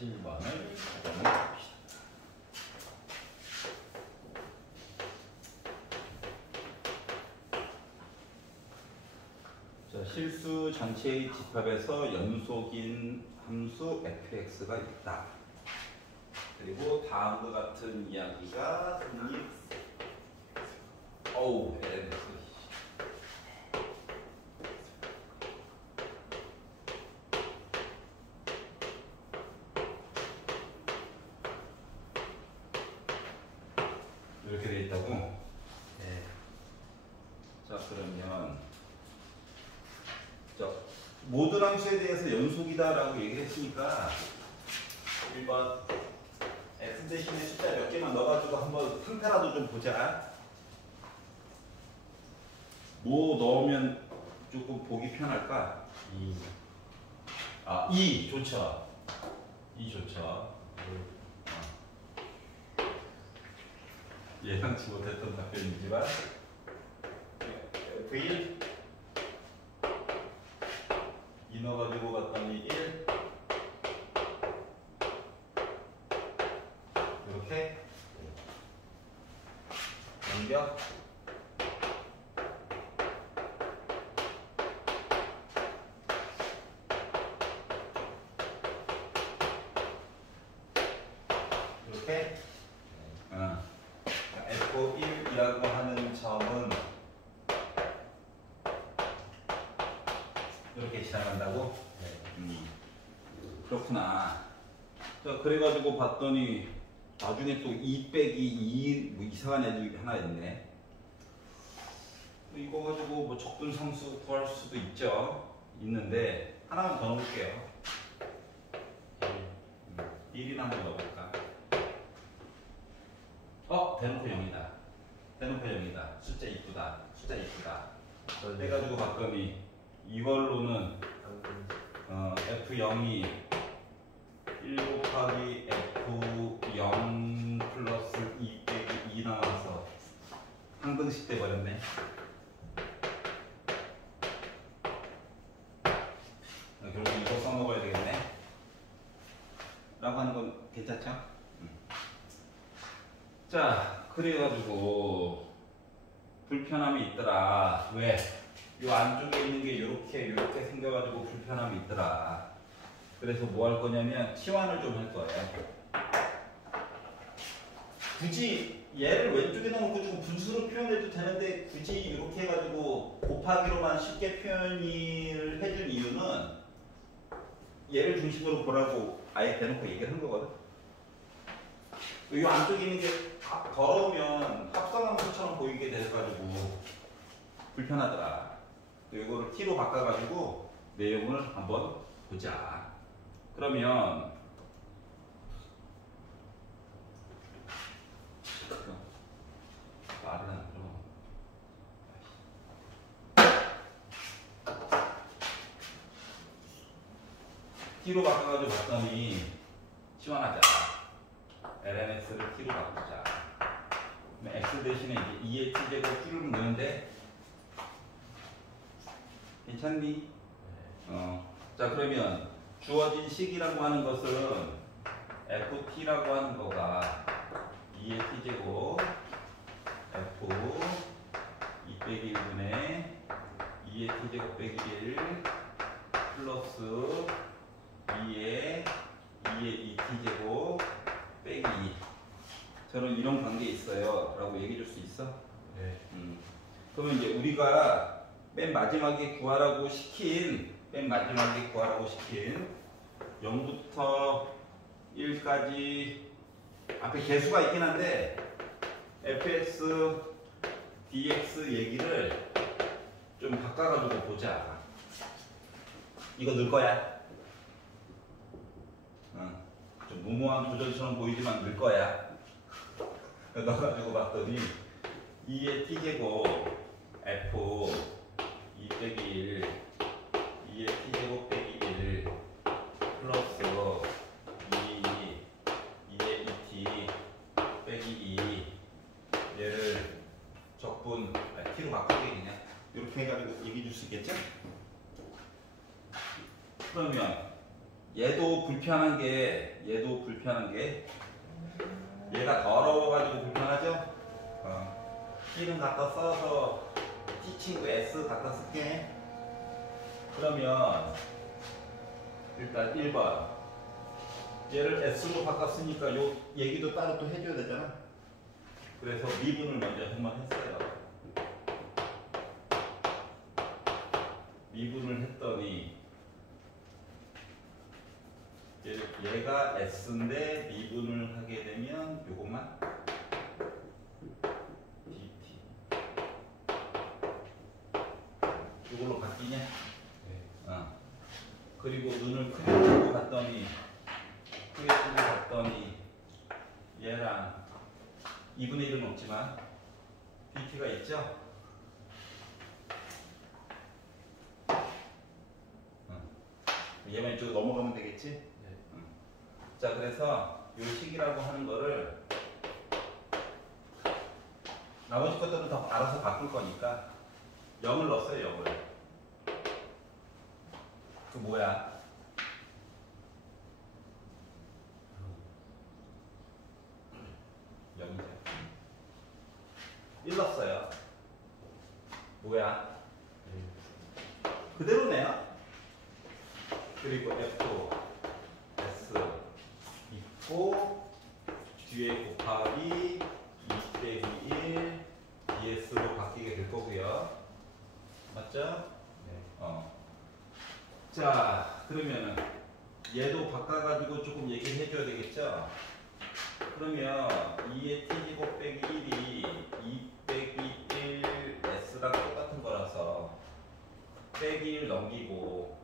7번을 가져봅시다. 자, 실수 전체의 집합에서 연속인 함수 fx가 있다. 그리고 다음과 같은 이야기가 흔히 LMS 이렇게 돼 있다고? 네. 자, 그러면 모든 함수에 대해서 연속이다라고 얘기를 했으니까 1번 x 대신에 숫자 몇 개만 넣어가지고 한번 상태라도 좀 보자. 뭐 넣으면 조금 보기 편할까? 2 좋죠. 2 좋죠. 예상치 못했던 답변이지만 F1 2 넣어가지고 갔더니 1 이렇게 연결 이렇게 F1이라고 하는 점은 이렇게 지나간다고? 그렇구나. 자, 그래가지고 봤더니 나중에 또 2 빼기 2 뭐 이상한 애들이 하나 있네. 이거 가지고 뭐 적분상수 구할 수도 있는데 하나만 더 넣어볼게요. 1이나 한번 넣어볼까? 대놓고 0이다. 대놓고 0이다. 숫자 이쁘다. 숫자 이쁘다. 해가지고 봤더니 이걸로는 F0이 1 곱하기 F0 플러스 2 빼기 2 나와서 항등식 돼버렸네. 결국 이거 써먹어야 되겠네. 라고 하는 건 괜찮죠? 자, 그래가지고 불편함이 있더라. 왜? 요 안쪽에 있는 게 요렇게 생겨가지고 불편함이 있더라. 그래서 뭐 할 거냐면 치환을 좀 할 거예요. 굳이 얘를 왼쪽에 넣어놓고 좀 분수로 표현해도 되는데 굳이 이렇게 해가지고 곱하기로만 쉽게 표현을 해준 이유는 얘를 중심으로 보라고 아예 대놓고 얘기를 한 거거든. 이 안쪽에 있는 게 더러우면 합성함수처럼 보이게 돼가지고 불편하더라. 이거를 t로 바꿔가지고 내용을 한번 보자. 그러면 말은 안 들어. t로 바꿔가지고 봤더니 시원하자. LMS를 t로 바꾸자. x 대신에 이제 2의 t제곱 t를 넣는데 괜찮니? 자, 그러면 주어진 식이라고 하는 것은 ft라고 하는 거가 2의 t제곱 f 2 빼기 1분의 2의 t제곱 빼기 1 플러스 2의 2t제곱 빼기 2. 저는 이런 관계 있어요 라고 얘기해 줄 수 있어? 네. 그러면 이제 우리가 맨 마지막에 구하라고 시킨 0부터 1까지 앞에 개수가 있긴 한데 fx, dx 얘기를 좀 바꿔가지고 보자. 이거 넣을 거야. 좀 무모한 도전처럼 보이지만 넣을 거야. 넣어가지고 봤더니 2의 t제곱 f 2 빼기 1 2의 t제곱 빼기 1 플러스 2의 2t 빼기 2 얘를 적분 t로 바꾸게 그냥 이렇게 해가지고 얘기해 줄 수 있겠죠? 그러면 얘도 불편한 게 얘가 더러워가지고 불편하죠? T는 갖다 써서 T 친구 S 갖다 쓸게. 그러면 일단 1번 얘를 S로 바꿨으니까 요 얘기도 따로 또 해줘야 되잖아. 그래서 미분을 먼저 한번 했어요. 미분을 했더니 얘가 S인데 미분을 하게 되면 요것만 DT 요걸로 바뀌냐? 네. 그리고 눈을 크게 뜨고 봤더니 얘랑 2분의 1은 없지만 DT가 있죠? 얘만 이쪽으로 넘어가면 되겠지? 네. 자, 그래서 요 식이라고 하는 거를 나머지 것들은 다 알아서 바꿀 거니까 0을 넣었어요. 0을. 그 뭐야? 0이죠. 1 넣었어요. 뭐야? 그대로네요. 그리고 F, S 있고 뒤에 곱하기 2 빼기 1 DS로 바뀌게 될 거고요. 맞죠? 네. 자, 그러면은 얘도 바꿔가지고 조금 얘기를 해줘야 되겠죠? 그러면 2의 t제곱 빼기 1이 2 빼기 1 S랑 똑같은 거라서 빼기 1 넘기고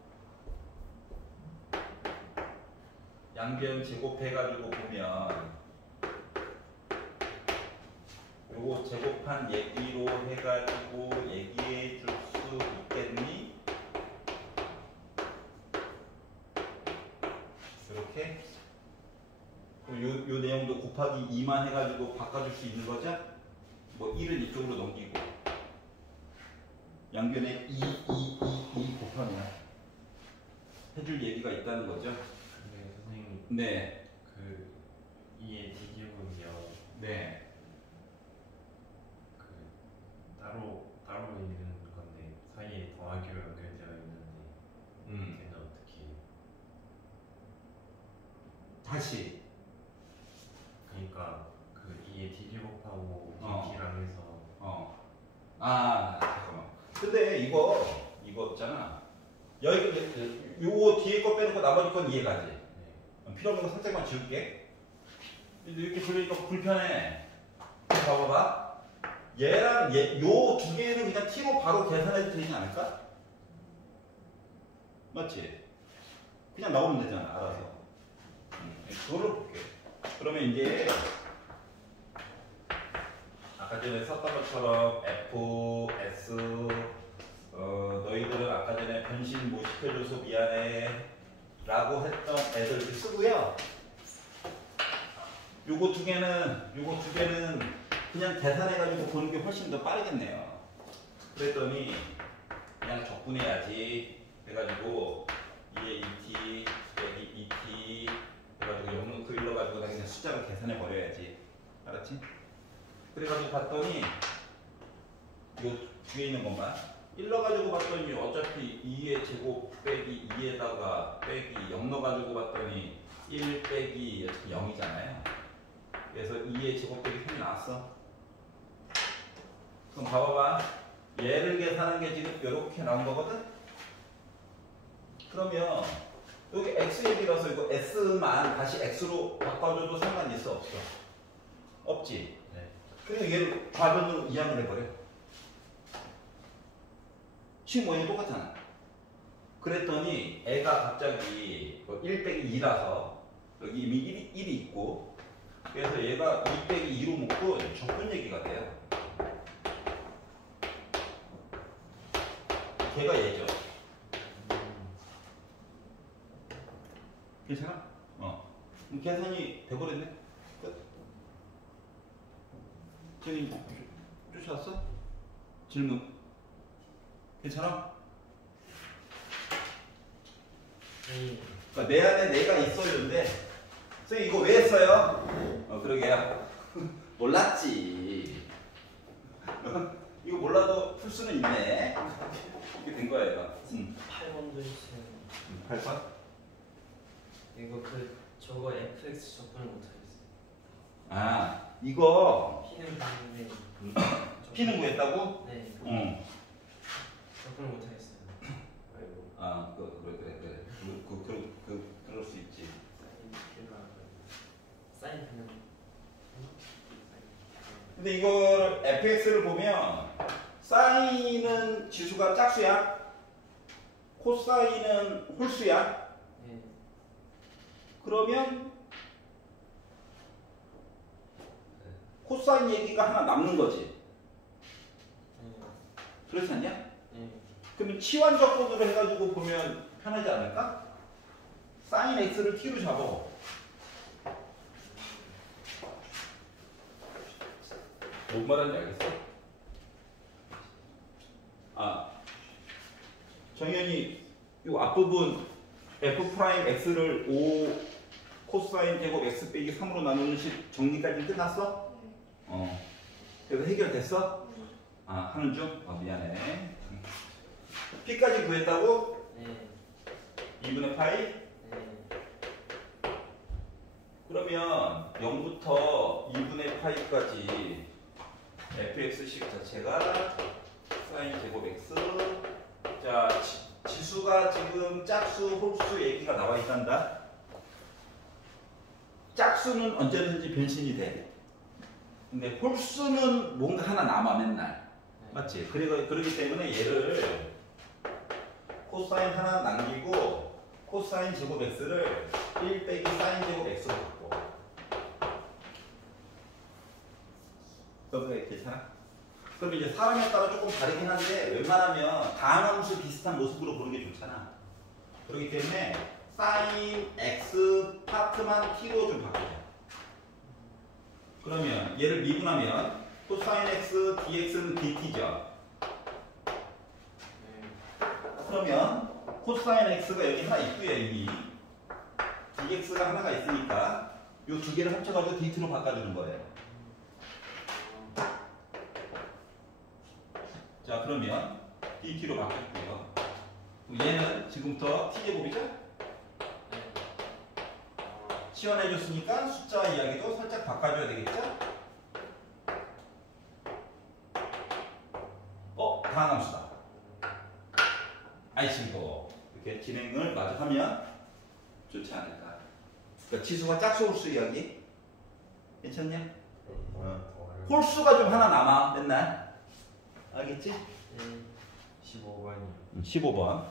양변 제곱해가지고 보면 요거 제곱한 얘기로 해가지고 얘기해 줄 수 있겠니? 이렇게 그럼 요 내용도 곱하기 2만 해가지고 바꿔줄 수 있는 거죠? 뭐 1은 이쪽으로 넘기고 양변에 2 곱하면 해줄 얘기가 있다는 거죠? 네, 선생님. 네. 그 2의 D제곱은요. 네. 그 따로 있는 건데 사이에 더하기로 연결되어 있는데 걔는 어떻게 해요? 다시. 그러니까 그 2의 D제곱하고 DT랑 해서 잠깐만. 근데 이거 있잖아. 여기 요거 뒤에 거 빼놓고 나머지 건 이해가지. 네. 필요 없는 거 살짝만 지울게. 이렇게 돌리니까 불편해. 봐봐봐. 얘랑 요 두 개는 그냥 t로 바로 계산해도 되지 않을까? 맞지? 그냥 나오면 되잖아. 알아서. 그걸로 볼게. 그러면 이제 아까 전에 썼던 것처럼 F, S 너희들은 아까 전에 변신 못 시켜줘서 미안해 라고 했던 애들 쓰고요. 요거 두 개는 그냥 계산해가지고 보는 게 훨씬 더 빠르겠네요. 그랬더니 그냥 적분해야지 해가지고 2의 2t 빼기 2t 해가지고 0 넣고 1 넣어가지고 그냥 숫자를 계산해 버려야지. 알았지? 그래가지고 봤더니 요 뒤에 있는 것만 1 넣어가지고 봤더니 어차피 2의 제곱 빼기 2에다가 빼기 0 넣어가지고 봤더니 1 빼기 0이잖아요. 그래서 2의 제곱 빼기 3이 나왔어. 그럼 봐봐봐. 얘를 계산한 게 지금 이렇게 나온 거거든? 그러면 여기 x 얘기라서 이거 s만 다시 x로 바꿔줘도 상관이 있어? 없어? 없지? 네. 그래서 얘를 좌변으로 이항을 해버려. 지금 모양이 똑같잖아. 그랬더니 애가 갑자기 1 빼기 2라서 여기 이미 1이 있고 그래서 얘가 2 빼기 2로 묶은 적분 얘기가 돼요. 걔가 얘죠. 괜찮아? 그럼 계산이 돼버렸네? 끝. 저기 쫓아왔어? 질문. 괜찮아? 네. 그러니까 내 안에 내가 있어야되는데 선생님 이거 왜 했어요? 그러게요. 몰랐지. 이거 몰라도 풀 수는 있네. 이렇게 된 거예요. 8번도 해주세요. 8번? 이거 저거 fx 접근을 못하겠어요. 아, 이거 p는 봤는데 P는 구했다고? 네. 응. 접근을 못하겠어요. 아이고. 아, 그래. 그럴 수 있지. 사인 그냥. 근데 이거를 fx를 보면 사인은 지수가 짝수야? 코사인은 홀수야? 네. 그러면 코사인 얘기가 하나 남는 거지. 네. 그렇지 않냐? 네. 그러면 치환적분으로 해가지고 보면 편하지 않을까? 사인 x를 t로 잡아. 뭔 말하는지 알겠어? 아, 정현이 이 앞부분 f 프라임 x를 5 코사인 제곱 x 빼기 3으로 나누는 식 정리까지 끝났어? 그래서 해결됐어? 아, 하는 중? 미안해. p까지 구했다고? 네. 2분의 파이? 네. 그러면 0부터 2분의 파이까지 fx식 자체가 사인 제곱 x. 자, 지수가 지금 짝수, 홀수 얘기가 나와 있단다. 짝수는 언제든지 변신이 돼. 근데 홀수는 뭔가 하나 남아 맨날. 맞지? 그러기 때문에 얘를 코사인 하나 남기고 코사인 제곱 x를 1 빼기 사인 제곱 x로 바꿔. 그게 괜찮아? 그럼 이제 사람에 따라 조금 다르긴 한데 웬만하면 다항함수 비슷한 모습으로 보는 게 좋잖아. 그렇기 때문에 사인 x 파트만 t로 좀 바꾸자. 그러면 얘를 미분하면 코사인 x dx는 dt죠. 그러면 코사인 x가 여기 하나 있고요. 이미 dx가 하나가 있으니까 이 두 개를 합쳐가지고 dt로 바꿔주는 거예요. 자, 그러면 dt로 바뀌었고요. 얘는 지금부터 t제곱이죠? 치환해줬으니까 숫자 이야기도 살짝 바꿔줘야 되겠죠? 다항함수다. 아이친구 이렇게 진행을 마저 하면 좋지 않을까. 그러니까 지수가 짝수 홀수 이야기 괜찮냐? 홀수가 좀 하나 남아 맨날. 알겠지? 네. 15번이요. 15번.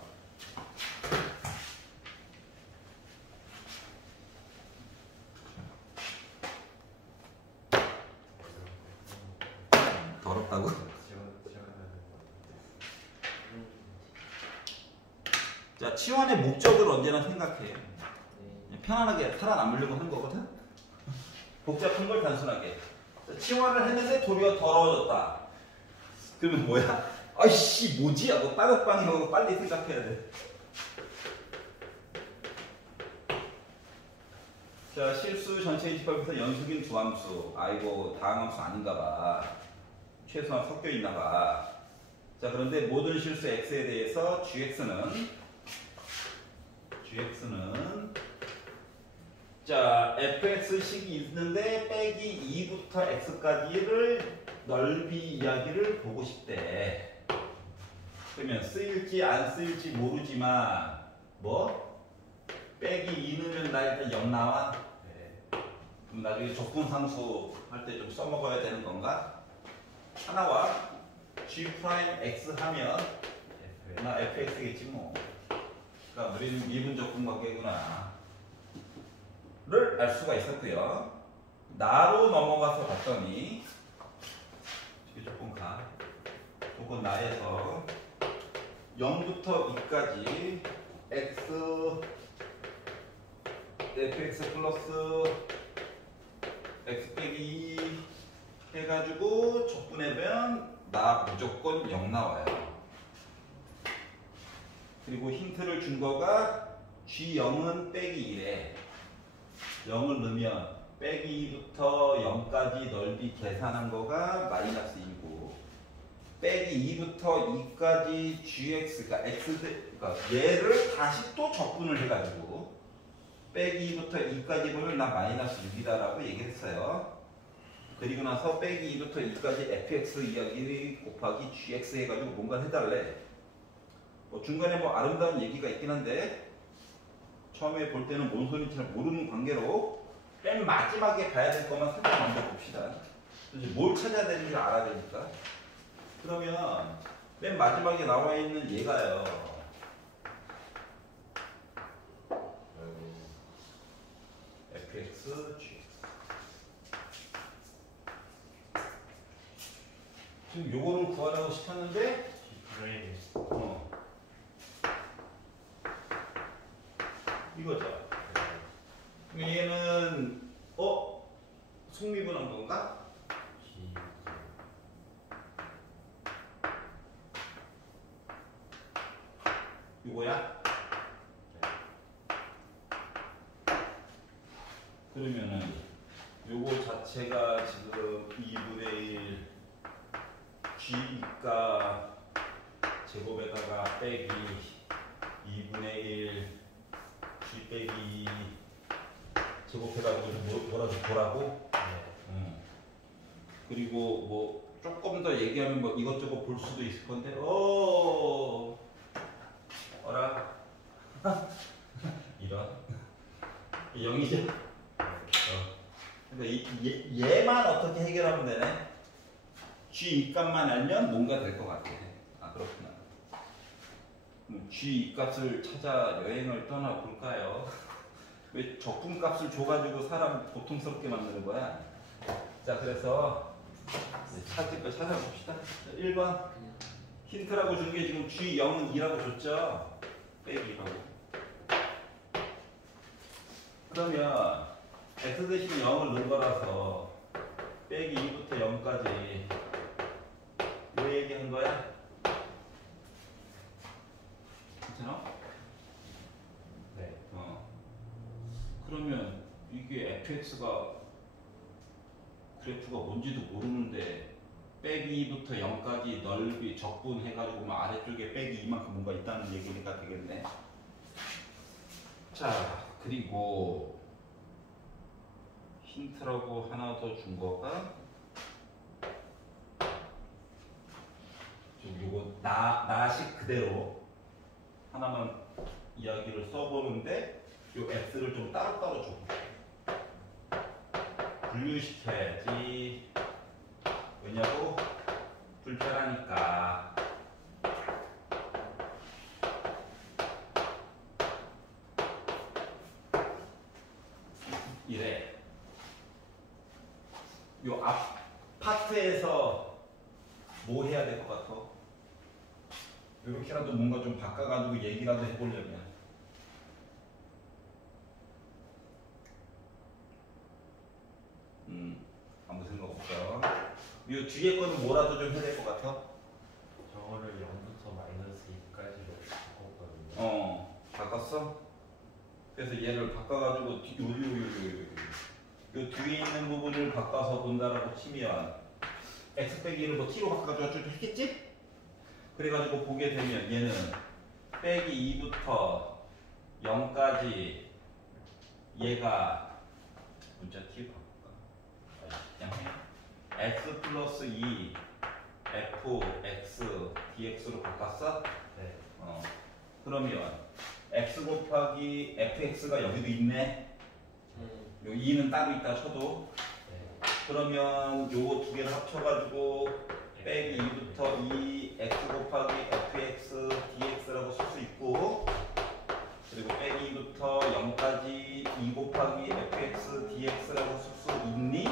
더럽다고? 자, 치환의 목적을 언제나 생각해. 네. 편안하게 살아남으려고 하는 거거든? 복잡한 걸 단순하게. 자, 치환을 했는데 도리어 더러워졌다. 그러면 뭐야? 아이씨, 뭐지? 하고 빠극방이 하고 빨리 생각해야 돼. 자, 실수 전체 인집합에서 연속인 두 함수. 아이고, 다항함수 아닌가 봐. 최소한 섞여 있나 봐. 자, 그런데 모든 실수 x에 대해서 gx는 자, fx식이 있는데 빼기 2부터 x까지를 넓이 이야기를 보고 싶대. 그러면 쓰일지 안 쓰일지 모르지만 뭐? 빼기 2넣으면 나 일단 0 나와? 네. 그럼 나중에 적분상수 할 때 좀 써먹어야 되는 건가? 하나와 g'x 하면 나 fx겠지 뭐. 그러니까 우리는 미분적분 관계구나 를 알 수가 있었고요. 나로 넘어가서 봤더니 이게 조건 나에서 0부터 2까지 fx 플러스 x 빼기 2 해가지고 적분해보면 나 무조건 0 나와요. 그리고 힌트를 준 거가 G0은 빼기 1에 0을 넣으면 빼기 2부터 0까지 넓이 계산한 거가 마이너스 2고 빼기 2부터 2까지 gx 그러니까 그러니까 얘를 다시 또 적분을 해가지고 빼기 2부터 2까지 보면 나 마이너스 6이다라고 얘기했어요. 그리고 나서 빼기 2부터 2까지 fx 이야기 곱하기 gx 해가지고 뭔가 해달래. 뭐 중간에 뭐 아름다운 얘기가 있긴 한데 처음에 볼 때는 뭔 소리인지 잘 모르는 관계로 맨 마지막에 봐야 될 것만 살짝 먼저 봅시다. 이제 뭘 찾아야 되는지 알아야 되니까. 그러면 맨 마지막에 나와 있는 얘가요. fx, gx. 지금 요거를 구하라고 시켰는데 브레인. 이거죠. 그럼 얘는 속미분한 건가? G. 이거야? 그러면은 요거 자체가 지금 2분의 1 G가 제곱에다가 빼기 2분의 1 G 빼기 2 제곱해가지고 뭐라도 보라고? 네. 그리고 뭐 조금 더 얘기하면 뭐 이것저것 볼 수도 있을 건데 어라 이런 0이죠? 그러니까 얘만 어떻게 해결하면 되네? G 이 값만 알면 뭔가 될 것 같아. 아 그렇구나. 그럼 G 이 값을 찾아 여행을 떠나 볼까요? 왜 적분 값을 줘가지고 사람 고통스럽게 만드는 거야? 자 그래서 찾을 거 찾아봅시다. 1번 그냥 힌트라고 준 게 지금 G0이라고 줬죠? 빼기라고. 그러면 x 대신 0을 넣은 거라서 빼기 2부터 0까지 뭐 얘기한 거야? 괜찮아? 네. 그러면 이게 fx가 그래프가 뭔지도 모르는데 빼기 2부터 0까지 넓이 적분해가지고 막 아래쪽에 빼기 이만큼 뭔가 있다는 얘기니까 되겠네. 자 그리고 힌트라고 하나 더 준 거가 좀 요거 나식 그대로 하나만 이야기를 써보는데 요 x를 좀 따로따로 줘. 분류시켜야지. 왜냐고? 불편하니까. 이래. 요 아파트에서 뭐 해야 될 것 같아? 이렇게라도 뭔가 좀 바꿔가지고 얘기라도 해보려면 아무 생각 없죠. 이 뒤에 거는 뭐라도 좀 해야 될 것 같아? 저거를 0부터 마이너스 2까지로 바꿨거든요. 바꿨어? 그래서 얘를 바꿔가지고 요 뒤에 있는 부분을 바꿔서 본다라고 치면 x 빼기 1을 뭐 t로 바꿔가지고 했겠지? 그래가지고 보게 되면 얘는 빼기 2부터 0까지 얘가 문자 t 바꿀까? 그냥 해. x 플러스 2 fx dx로 바꿨어? 네. 그러면 x 곱하기 fx가 여기도 있네. 요 2는 따로 있다 쳐도 네. 그러면 요거 두 개를 합쳐가지고 빼기 2부터 2 x 곱하기 fx dx라고 쓸 수 있고 그리고 빼기 2부터 0까지 2 곱하기 fx dx라고 쓸 수 있니? 네.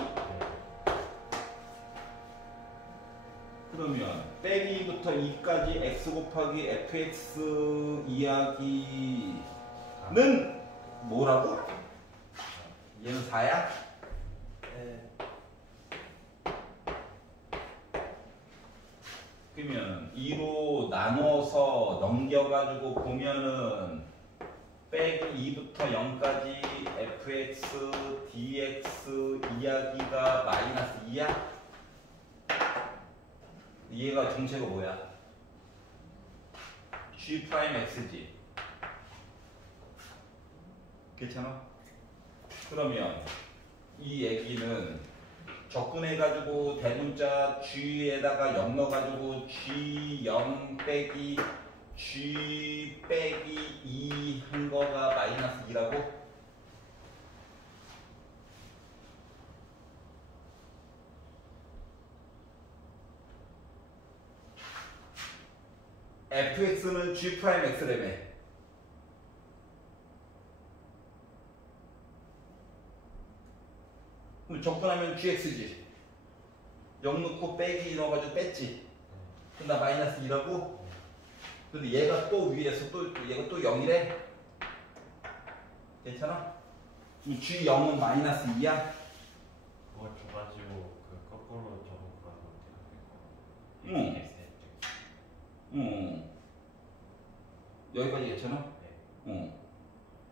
그러면 빼기 2부터 2까지 x 곱하기 fx 이야기는 뭐라고? 얘는 4야? 네. 그러면 2로 나눠서 넘겨가지고 보면은 빼기 2부터 0까지 fx dx 이야기가 마이너스 2야? 얘가 정체가 뭐야? g 프라임 x지. 괜찮아? 그러면 이 얘기는 접근해가지고 대문자 g에다가 0 넣어가지고 g0 빼기 g 빼기 2 한 거가 마이너스 2라고? fx는 g 프라임 x라며. 그럼 접근하면 gx지. 0 넣고 빼기 넣어가지고 뺐지. 그럼 나 마이너스 2라고? 근데 얘가 또 위에서 또 얘가 또 0이래? 괜찮아? 그럼 g0은 마이너스 2야? 그거 줘가지고 그 거꾸로 적어가면 응. 되겠고. 여기까지 괜찮아?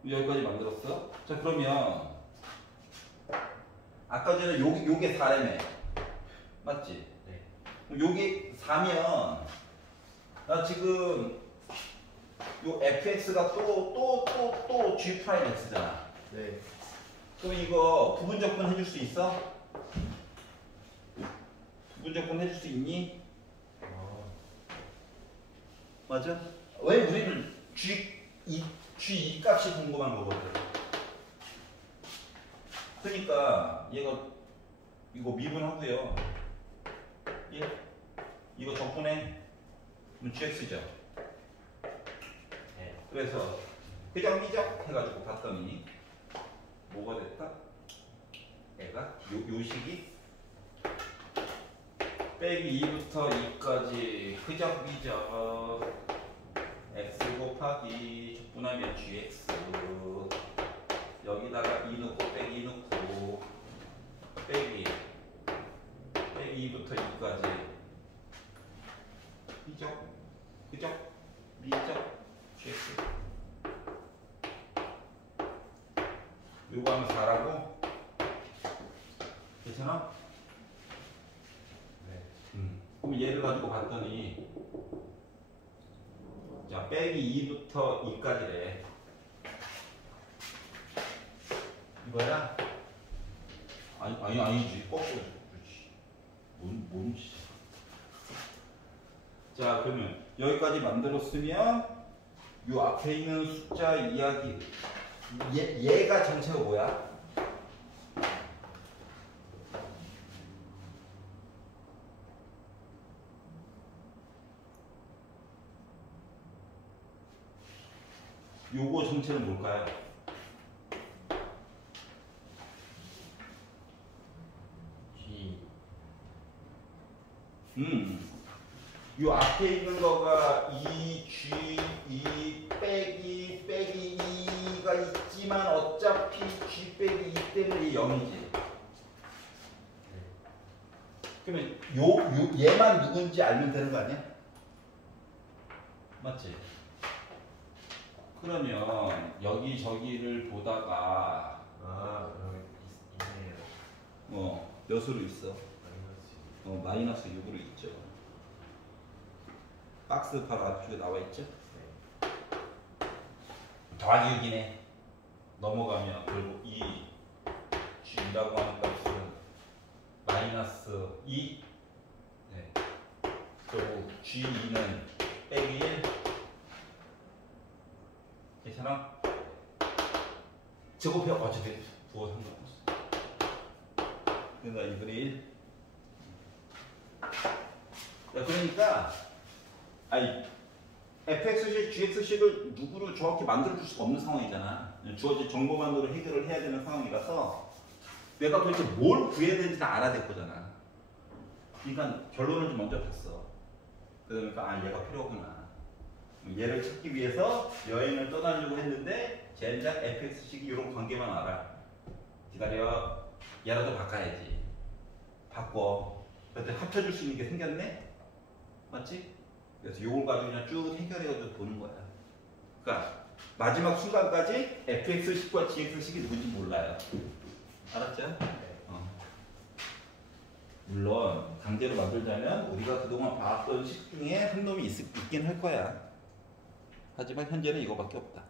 여기까지 만들었어? 자, 그러면 아까 전에 요게 4라며. 맞지? 네. 그럼 요게 4면 나 지금 요 fx가 또 g 프라임 x잖아. 네. 그럼 이거 부분 접근 해줄 수 있어? 부분 접근 해줄 수 있니? 맞아? 왜 우리는 G2 값이 궁금한 거거든. 그러니까 얘가 이거 미분하고요. 예? 이거 적분해. 그럼 GX죠. 네. 그래서 그냥 미적 해가지고 봤더니 뭐가 됐다? 얘가 요 식이 빼기 2부터 2까지 그적 미적 x 곱하기 적분하면 gx 여기다가 2 넣고 빼기 2 넣고 빼기 2부터 2까지 미적 그적 미적 gx 요거 하면 4라고? 괜찮아? 그럼 얘를 가지고 봤더니 자 빼기 2부터 2까지래. 이거야? 아니지. 거꾸로. 뭔지. 자 그러면 여기까지 만들었으면 요 앞에 있는 숫자 이야기 얘가 전체가 뭐야? 요거 전체는 뭘까요? G. 요 앞에 있는 거가 2G 2 빼기 2가 있지만 어차피 G 빼기 2 때문에 0이지. 그러면 얘만 누군지 알면 되는 거 아니야? 맞지? 그러면 여기저기를 보다가 여기 있네요. 몇으로 있어? 마이너스. 마이너스 6으로 있죠. 박스 바로 앞쪽에 나와 있죠? 네. 더하기 6이네. 넘어가면 결국 2G라고 하는 값은 마이너스 2. 네. 그리고 G2는 빼기 1. 괜찮아? 제곱해 어차피 부호 상관없어. 그러니까 2분의 1. 야, 그러니까 fx식, gx식을 누구로 정확히 만들어줄 수가 없는 상황이잖아. 주어진 정보만으로 해결을 해야 되는 상황이라서 내가 도대체 뭘 구해야 되는지는 알아야 될 거잖아. 그러니까 결론을 좀 먼저 봤어. 그러니까 얘가 필요하구나. 얘를 찾기 위해서 여행을 떠나려고 했는데 젠장 fx식이 이런 관계만 알아. 기다려. 얘라도 바꿔야지. 바꿔. 그랬더니 합쳐줄 수 있는 게 생겼네? 맞지? 그래서 요걸 가지고 그냥 쭉 해결해가지고 보는 거야. 그러니까 마지막 순간까지 fx식과 gx식이 누군지 몰라요. 알았죠? 어. 물론 강제로 만들자면 우리가 그동안 봐왔던 식 중에 한 놈이 있긴 할 거야. 하지만 현재는 이거밖에 없다.